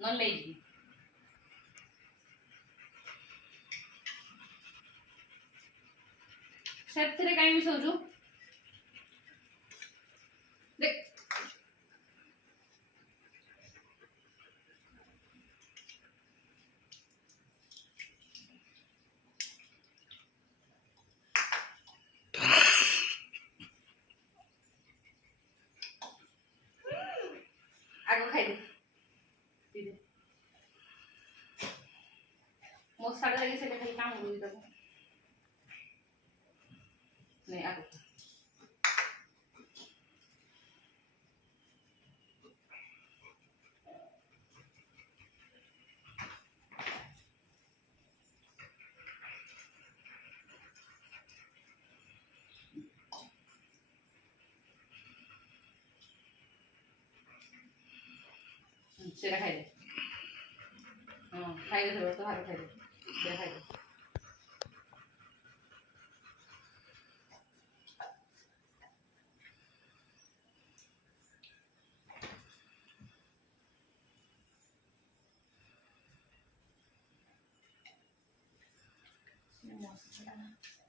non veg ସେଥିରେ କାଇଁ ମିଶଉଛୁ ଦେଖ ଆଗ ଖାଇଦେ ମୋ ସାଡେ ଲାଗି ସେଟା ଖାଲି କାମ କରୁଛି ତାକୁ ନେ ଆଗ ସେଟା ଖାଇଦେ ହଁ ଖାଇଦେ ତ ଭାତ ଖାଇଦେ ସେଟା ଖାଇଦେ ମସଲା